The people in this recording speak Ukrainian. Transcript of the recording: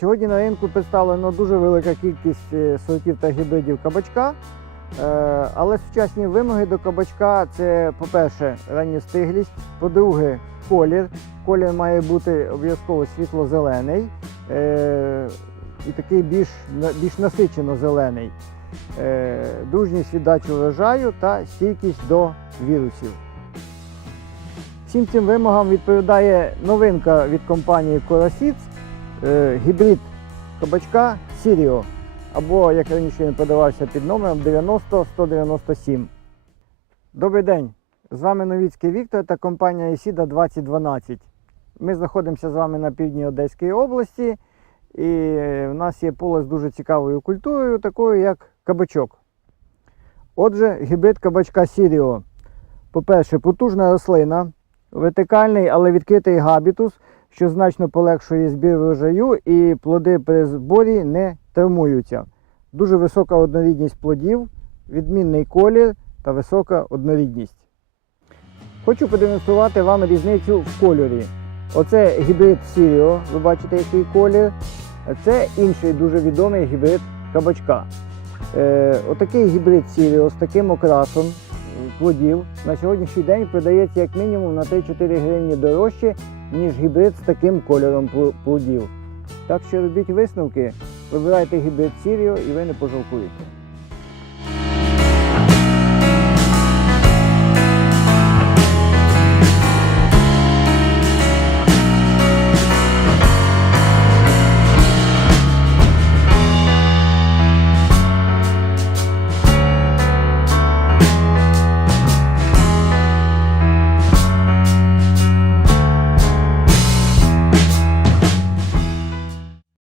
Сьогодні на ринку представлено дуже велика кількість е, сортів та гібридів кабачка. Е, Але сучасні вимоги до кабачка це, по-перше, ранньостиглість, по-друге, колір. Колір має бути обов'язково світло-зелений е, і такий більш, більш насичено зелений. Е, Дружність віддачі врожаю та стійкість до вірусів. Всім цим вимогам відповідає новинка від компанії е, гібрид кабачка Сіріо, або, як раніше він подавався під номером 90-197. Добрий день! З вами Новіцький Віктор та компанія Есіда 2012. Ми знаходимося з вами на півдні Одеської області, і е, в нас є поле з дуже цікавою культурою, такою як кабачок. Отже, гібрид кабачка Сіріо. По-перше, потужна рослина, вертикальний, але відкритий габітус, що значно полегшує збір врожаю і плоди при зборі не травмуються. Дуже висока однорідність плодів, відмінний колір та висока однорідність. Хочу продемонструвати вам різницю в кольорі. Оце гібрид Сіріо, ви бачите, який колір. Це інший дуже відомий гібрид кабачка. Е, отакий гібрид Сіріо з таким окрасом плодів на сьогоднішній день продається як мінімум на 3-4 гривні дорожче, ніж гібрид з таким кольором пл- плодів. Так що робіть висновки, вибирайте гібрид Сіріо і ви не пожалкуєте.